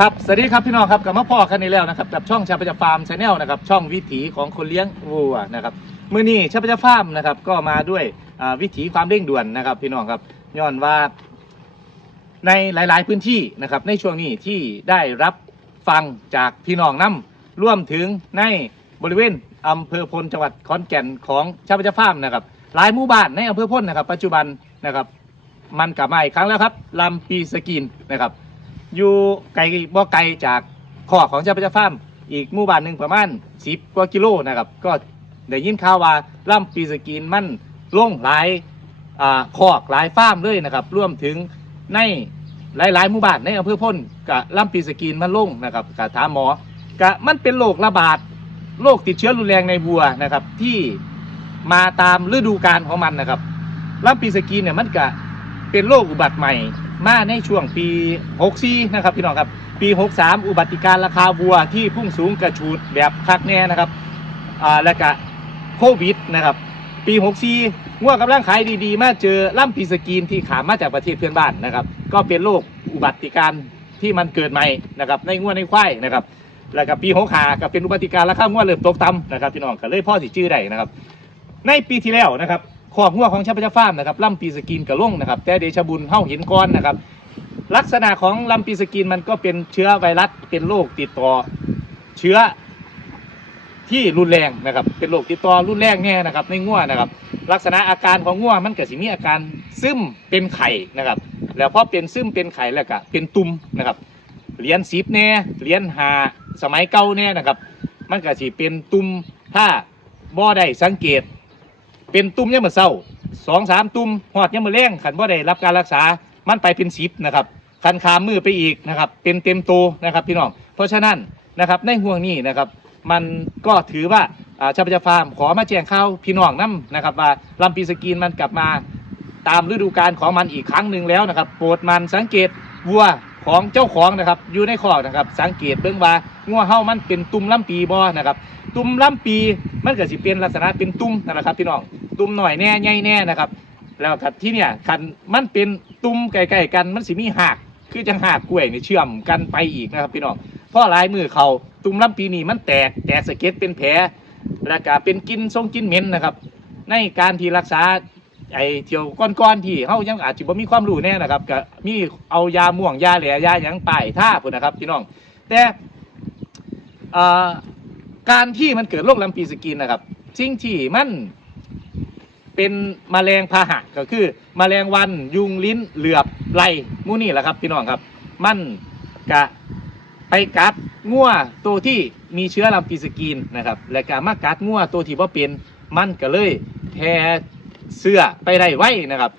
ครับสวัสดีครับพี่น้องครับกลับมาพ่อกันในแล้วนะครับกับช่องชาปจฟาร์มชาแนลนะครับช่องวิถีของคนเลี้ยงวัวนะครับเมื้อนี้ชาปจฟาร์มนะครับก็มาด้วยอ่าวิถีความเร่งด่วนนะครับ พี่น้องครับย้อนว่า ในหลาย ๆ พื้นที่นะครับในช่วงนี้ที่ได้รับฟังจากพี่น้องน้ำร่วมถึงในบริเวณอำเภอพลจังหวัดขอนแก่นของชาปจฟาร์มนะครับหลายหมู่บ้านในอำเภอพลนะครับ ปัจจุบันนะครับ มันกลับมาอีกครั้งแล้วครับลำปีสกินนะครับ อยู่ไกลบ่ไกลจากขอของชาปจฟาร์มอีกหมู่บ้านหนึ่งประมาณสิบกว่ากิโลนะครับ ก็ได้ยินข่าวว่าลำปีสกินมันล่งหลายอ่าคอกหลายฟาร์มเลยนะครับรวมถึงในหลายๆหมู่บ้านในอำเภอพ้นกับลำปีสกินมันล่งนะครับกับถามหมอกะมันเป็นโรคระบาดโรคติดเชื้อรุนแรงในวัวนะครับ ที่มาตามฤดูกาลของมันนะครับลำปีสกินเนี่ยมันกะเป็นโรคอุบัติใหม่ มาในช่วงปี 64 นะครับพี่น้องครับ ปี 63 อุบัติการราคาวัวที่พุ่งสูงกระฉูดแบบคักแน่นะครับอ่าแล้วก็โควิดนะครับ ปี 64งัวกำลังขายดีๆ มาเจอล่ำปีสกีนที่ขามาจากประเทศเพื่อนบ้านนะครับ ก็เป็นโรคอุบัติการที่มันเกิดใหม่นะครับในงัวในควายนะครับ แล้วก็ปี65ก็เป็นอุบัติการราคางัวเริ่มตกต่ำนะครับพี่น้องก็เลยพ่อสิชื่อได้นะครับ ในปีที่แล้วนะครับ ขอบหัวของชาปจฟาร์มนะครับลำปีสกินกระล่งนะครับ แต่เดชบุญเฮาเห็นก้อนนะครับ ลักษณะของลำปีสกินมันก็เป็นเชื้อไวรัสเป็นโรคติดต่อเชื้อที่รุนแรงนะครับ เป็นโรคติดต่อรุนแรงแน่นะครับ ในง่วนะครับ ลักษณะอาการของง่วมันก็สิมีอาการซึมเป็นไข่นะครับ แล้วพอเป็นซึมเป็นไข่แล้วก็เป็นตุ่มนะครับเหรียญสิบแน่เหรียญหาสมัยเก่าแน่นะครับ มันก็สิเป็นตุ่มถ้าบ่ได้สังเกต เป็นตุ่มยังมือเศร้าสองสามตุ่มหอดยังมือแรงขันบ่ได้รับการรักษามันไปเป็นสิบนะครับคันขามมือไปอีกนะครับ เป็นเต็มโตวนะครับพี่น้องเพราะฉะนั้นนะครับในห่วงนี้นะครับ มันก็ถือว่าอ่าชาปจฟาร์มขอมาแจ้งข่าวพี่น้องน้ำนะครับ ว่าลำปีสกีนมันกลับมาตามฤดูกาลของมันอีกครั้งหนึ่งแล้วนะครับ โปรดมันสังเกตวัว ของเจ้าของนะครับอยู่ในคอกนะครับ สังเกตเบื้องว่างัวเฮามันเป็นตุ่มลำปีบ่นะครับ ตุ่มลำปีมันก็สิเป็นลักษณะเป็นตุ่มนั่นแหละครับพี่น้องตุ่มหน่อยแน่ใหญ่แน่นะครับ แล้วครับที่เนี่ยคันมันเป็นตุ่มใกล้ๆกันมันสิมีหักคือจังหักกล้วยนี่เชื่อมกันไปอีกนะครับพี่น้องเพราะลายมือเขาตุ่มลำปีนี่มันแตกแตกสะเก็ดเป็นแผลแล้วก็เป็นกินทรงกินเหม็นนะครับ ในการที่รักษา ไอ้เที่ยวก้อนๆที่เขายังอาจจะบ่มีความรู้แน่นะครับก็มีเอายาม่วงยาแหลยาหยังป้ายท่าพุ่นนะครับพี่น้อง แต่การที่มันเกิดโรคลำปีสกินนะครับสิ่งที่มันเป็นมแมลงพาหะก็คือมแมลงวันยุงลิ้นเหลือบไล่หมูนี่แหละครับ พี่น้องครับ มันกะไปกัดงัวตัวที่มีเชื้อลำปีสกีนนะครับ และกะมากัดงัวตัวที่ว่าเป็นมันก็เลยแพร่ เสื้อไปได้ไว้นะครับ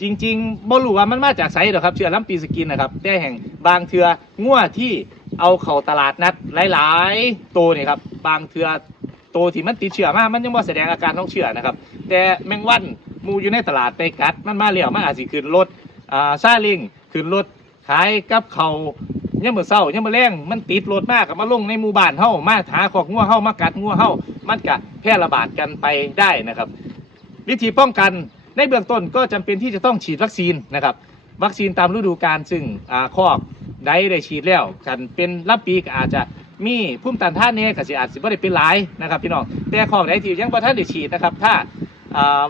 จริงๆบ่รู้ว่ามันมาจากไสหรอกครับเชื้อลำปีสกินนะครับแต่แห่งบางเทืองัวที่เอาเข้าตลาดนัดหลายๆตัวนี่ยครับบางเทือตัวที่มันติดเชื้อมากมันยังบ่แสดงอาการของเชื้อนะครับ แต่แมงวันมูอยู่ในตลาดไปกัดมันมาแล้วมันอาจสิขึ้นรถอ่าซาเลิงขึ้นรถขายกับเขาวยังมือเศร้ายังมือแรงมันติดรถมากกับมาลงในหมู่บ้านเฮามาหาของงัวเฮามากัดงัวเฮามันกะแพร่ระบาดกันไปได้นะครับ วิธีป้องกันในเบื้องต้นก็จำเป็นที่จะต้องฉีดวัคซีนนะครับ วัคซีนตามฤดูกาลซึ่งอคอกได้ได้ฉีดแล้วกันเป็นรับปีก็อาจจะมีภูมิต้านทานเนี่ยก็สิอาจสิบ่ได้เป็นหลายนะครับพี่น้องแต่คอกไหนที่ยังบ่ทันได้ฉีดนะครับ ถ้า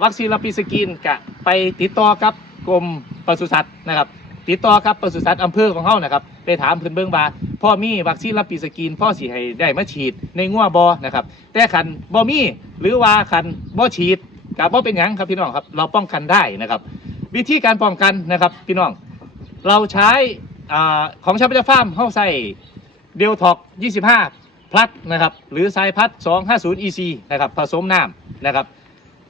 วัคซีนรับปีสกินก็ไปติดต่อกับกรมปศุสัตว์นะครับติดต่อกับปศุสัตว์อำเภอของเฮานะครับไปถามเพิ่นเบิ่งว่าพ่อมีวัคซีนรับปีสกินพ่อสิให้ได้มาฉีดในงัวบ่นะครับแต่คันบ่มีหรือว่าคันบ่ฉีด กับบ่เป็นหยังครับพี่น้องครับ เราป้องกันได้นะครับ วิธีการป้องกันนะครับ พี่น้อง เราใช้อาของชาปจฟาร์มเข้าใส่เดลท็อก25 พลัดนะครับ หรือสายพัด 250 EC นะครับ ผสมน้ำนะครับ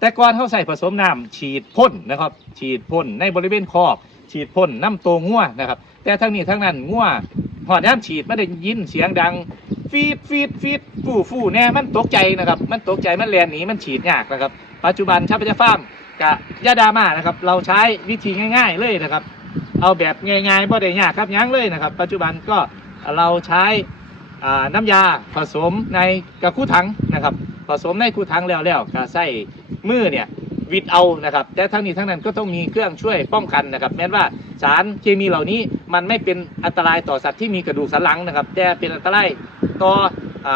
แต่ก่อนเข้าใส่ผสมน้ำฉีดพ่นนะครับ ฉีดพ่นในบริเวณคอกฉีดพ่นน้ำตัวงัวนะครับ แต่ทั้งนี้ทั้งนั้นงัวหอดน้ำฉีดไม่ได้ยินเสียงดังฟีดฟีดฟีดฟู่ฟู่แน่มันตกใจนะครับ มันตกใจมันแลนหนีมันฉีดยากนะครับ ปัจจุบันชาปจฟาร์มกับยาดามานะครับ เราใช้วิธีง่าย ๆ เลยนะครับ เอาแบบง่ายๆบ่ได้ยากครับยั้งเลยนะครับ ปัจจุบันก็เราใช้น้ำยาผสมในกระคู่ถังนะครับ ผสมในคู่ถังแล้วแล้วก็ใส่มือเนี่ยวิดเอานะครับ แต่ทั้งนี้ทั้งนั้นก็ต้องมีเครื่องช่วยป้องกันนะครับ แม้ว่าสารเคมีเหล่านี้มันไม่เป็นอันตรายต่อสัตว์ที่มีกระดูกสันหลังนะครับ แต่เป็นอันตรายต่ออ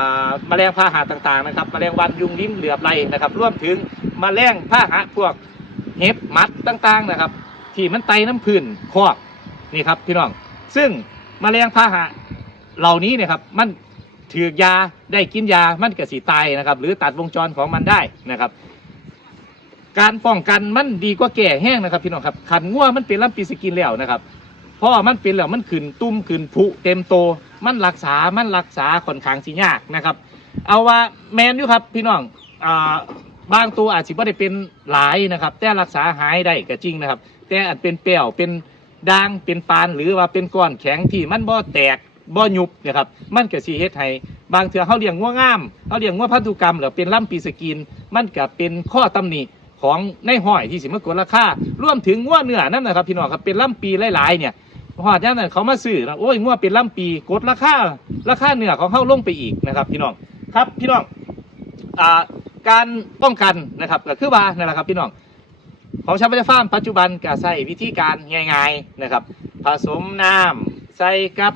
แมลงพาหะต่างๆนะครับแมลงวันยุงลิ้มเหลือบไรนะครับรวมถึง มแมลงพาหะพวกเห็บมัดต่างๆนะครับ ที่มันไตน้ำพื้นคอกนี่ครับพี่น้อง ซึ่งมแมลงพาหะเหล่านี้เนี่ยครับมันถือยาได้กินยามันก็สีตายนะครับ หรือตัดวงจรของมันได้นะครับ การป้องกันมันดีกว่าแก่แห้งนะครับ พี่น้องครับขันง่วมันเป็นลำปีสกินแล้วนะครับเพราะมันเป็นแล้วมันขึ้นตุ้มขึ้นผุเต็มโต มันรักษามันรักษาค่อนข้างสิยากนะครับ เอาว่าแมนอยู่ครับพี่น้องอ่า บางตัวอาจจะไม่ได้เป็นหลายนะครับ แต่รักษาหายได้ก็จริงนะครับ แต่อาจเป็นเปรี้ยวเป็นด่างเป็นปานหรือว่าเป็นก้อนแข็งที่มันบ่แตกบ่ยุบนะครับมันก็สิเฮ็ดให้บางเถื่อเขาเลี้ยงงัวงามเขาเลี้ยงงัวพันธุกรรมหรือเป็นล่ำปีสกิน มันก็เป็นข้อตำหนิของในห้อยที่สิมากดราคารวมถึงงัวเนื้อนั่นนะครับพี่น้องครับเป็นล่ำปีหลายๆเนี่ยหอดย่านนั้นเขามาซื้อนะโอ้ยงัวเป็นล่ำปีกดราคาราคาเนื้อของเขาลงไปอีกนะครับ พี่น้องครับพี่น้องอ่า การป้องกันนะครับก็คือว่านั่นแหละครับพี่น้องของชาวบ้านฟาร์มปัจจุบันก็ใช้วิธีการง่าย ๆนะครับ ผสมน้ำใส่กับ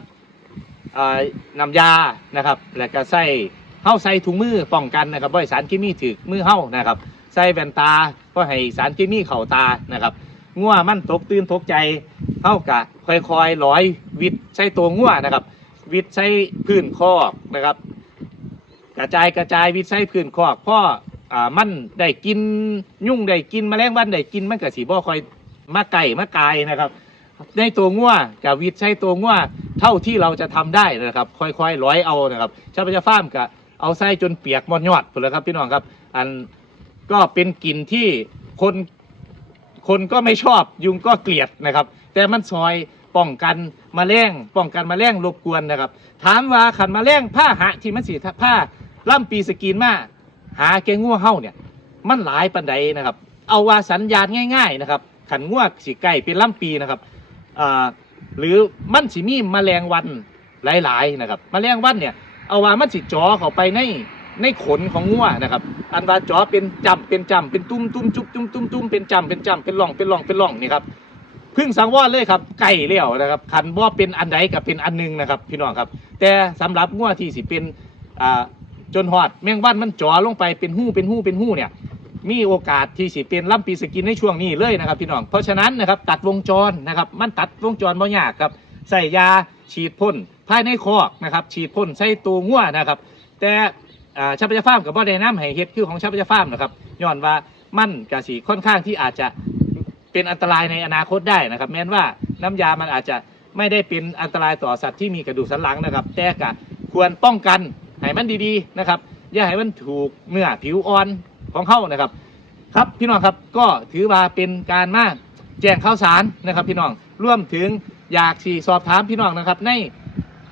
น้ำยานะครับแล้วก็ใส่เฮาใส่ถุงมือป้องกันนะครับบ่ให้สารเคมีถึกมือเฮานะครับใส่แว่นตาก็ให้สารเคมีเข้าตานะครับงัวมันตกตื่นตกใจเฮากะค่อยๆร้อยวิดใส่ตัวงัวนะครับ วิดใส่พื้นคอกนะครับ กระจายกระจายวิดใส่พื้นคอกพ่ออ่ามันได้กินยุ่งได้กินแมลงวันได้กินมันก็สีบ่ค่อยมาไก่มาไกายนะครับ ในตัวงัวกับวิดใช้ตัวงัวเท่าที่เราจะทำได้นะครับ ค่อยๆร้อยเอานะครับชาวประชาฟาร์มก็เอาไส้จนเปียกหมอนยอดหมดเลยครับพี่น้องครับ อันก็เป็นกลิ่นที่คนคนก็ไม่ชอบยุงก็เกลียดนะครับ แต่มันซอยป้องกันมแมลงป้องกันมแมลงรบกวนนะครับ ถามว่าขันมแมลงผ้าหะที่มันสีผ้า ล่ำปีสกินมาหาแกงัวเฮาเนี่ย มันหลายปันใดนะครับ เอาว่าสัญญาณง่าย ๆนะครับ ขันงวกสีไก่เป็นล่ำปีนะครับหรือมันสิมีมแมลงวันหลายๆนะครับแมลงวันเนี่ยเอาว่ามันสิจ่อเข้าไปในในขนของงัวนะครับ อันว่าจ่อเป็นจำเป็นจำเป็นตุ้มตุ้มจุ๊บตุ้มตุ้มตุ้มเป็นจำเป็นจำเป็นล่องเป็นล่องเป็นล่องนี่ครับเพึ่งสังวรเลยครับไก่เลี้ยวนะครับขันบ่เป็นอันใดกับเป็นอันหนึงนะครับ พี่น้องครับ แต่สำหรับงัวที่สิเป็นอ่า จนหอดแมงวันมันจ่อลงไปเป็นหู้เป็นหู้เป็นหู้เนี่ยมีโอกาสที่สิเป็นล่ำปีสกินในช่วงนี้เลยนะครับพี่น้อง เพราะฉะนั้นนะครับตัดวงจรนะครับมันตัดวงจรบ่ยากครับใส่ยาฉีดพ่นภายในคอกนะครับฉีดพ่นใส่ตัวงัวนะครับ แต่ชาปยาฟาร์มกับบ่ไดน้ำให้เฮ็ดคือของชาปยาฟาร์มนะครับย้อนว่ามันกะสีค่อนข้างที่อาจจะเป็นอันตรายในอนาคตได้นะครับ แม้นว่าน้ำยามันอาจจะไม่ได้เป็นอันตรายต่อสัตว์ที่มีกระดูกสันหลังนะครับ แต่ก็ควรป้องกัน ให้มันดีๆนะครับอย่าให้มันถูกเนื้อผิวอ่อนของเขานะครับ ครับพี่น้องครับก็ถือว่าเป็นการมาแจ้งข่าวสารนะครับ พี่น้องร่วมถึงอยากสี่สอบถามพี่น้องนะครับ ใน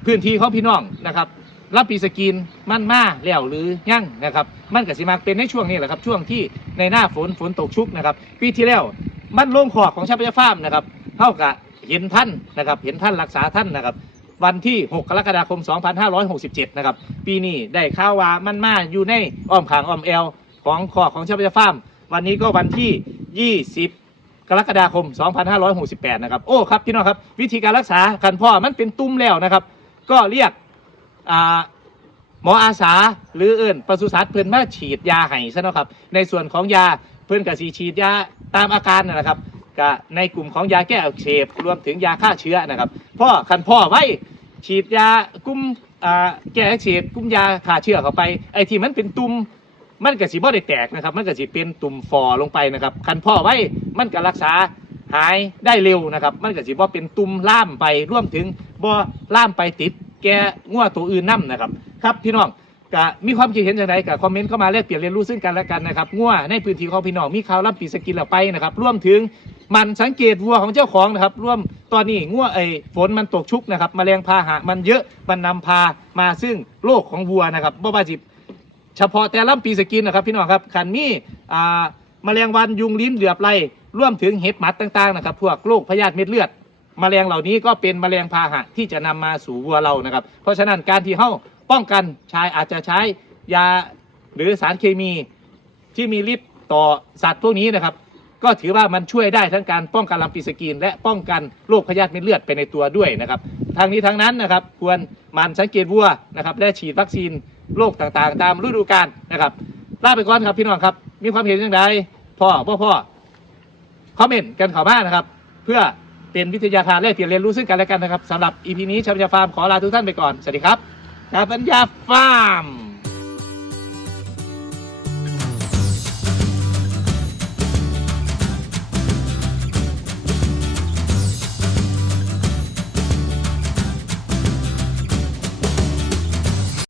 พื้นที่ของพี่น้องนะครับ รับปีสกินมั่นมาแล้วหรือยังนะครับ มันก็สิมักเป็นในช่วงนี้แหละครับ ช่วงที่ในหน้าฝนฝนตกชุกนะครับปีที่แล้วมันลงขอกของชาปยาฟาร์มนะครับเท่ากับเห็นท่านนะครับ เห็นท่านรักษาท่านนะครับ วันที่ 6 กรกฎาคม 2567 นะครับ ปีนี้ได้ข่าวว่ามันมาอยู่ในอ้อมขางอ้อมแอลของขอของชาปยาฟาร์มวันนี้ก็วันที่ 20กรกฎาคม 2568 นะครับ โอ้ ครับ พี่น้องครับ วิธีการรักษาคันพ่อมันเป็นตุ้มแล้วนะครับ ก็เรียกหมออาสาหรือเอิญปศุสัตว์เพื่อนมาฉีดยาให้ซะนะครับ ในส่วนของยาเพื่อนกับสีฉีดยาตามอาการนะนะครับก็ในกลุ่มของยาแก้อักเสบรวมถึงยาฆ่าเชื้อนะครับ พ่อคันพ่อไว้ ฉีดยากลุ่มอ่าแก้อักเสบกลุ่มยาฆ่าเชื้อเข้าไปไอ้ที่มันเป็นตุ่มมันก็สิบ่ได้แตกนะครับ มันก็สิเป็นตุ่มฟอลงไปนะครับคันพ่อไว้มันก็รักษาหายได้เร็วนะครับ มันก็สิบ่เป็นตุ่มล่ามไปร่วมถึงบ่ล่ามไปติด แกงัวตัวอื่นนํนะครับ ครับพี่น้องก็มีความคิดเห็นอย่างไรก็คอมเมนต์เข้ามาแลกเปลี่ยนเรียนรู้ซึ่งกันและกันนะครับงัวในพื้นที่ของพี่น้องมีข่าวรับปีสกินแล้วไปนะครับร่วมถึง มันสังเกตวัวของเจ้าของนะครับ ร่วมตอนนี้งัวไอ้ฝนมันตกชุกนะครับแมลงพาหะมันเยอะมันนำพามาซึ่งโรคของวัวนะครับบ่ว่าสิเฉพาะแต่ลำปีสกินนะครับพี่น้องครับขันมีอ่าแมลงวันยุงลิ้นเหลือบไรร่วมถึงเห็บหมัดต่างๆนะครับพวกโรคพยาธิเม็ดเลือดแมลงเหล่านี้ก็เป็นแมลงพาหะที่จะนำมาสู่วัวเรานะครับ เพราะฉะนั้นการที่เข้าป้องกันชายอาจจะใช้ยาหรือสารเคมีที่มีฤทธิ์ต่อสัตว์พวกนี้นะครับ ก็ถือว่ามันช่วยได้ทั้งการป้องกันลำปีสกีน และป้องกันโรคพยาธิเม็ดเลือดไปในตัวด้วยนะครับทางนี้ทางนั้นนะครับควรมันสังเกตวัวนะครับและฉีดวัคซีนโรคต่างๆ ตามฤดูกาลนะครับลาไปก่อนครับพี่น้องครับ มีความเห็นอย่างไรพ่อพ่อพ่อคอมเมนต์กันเข้ามานะครับ เพื่อเป็นวิทยาทานแลกเปลี่ยนเรียนรู้ซึ่งกันและกันนะครับสำหรับอีพีนี้ชาวปัญญาฟาร์มขอลาทุกท่านไปก่อน สวัสดีครับชาวปัญญาฟาร์ม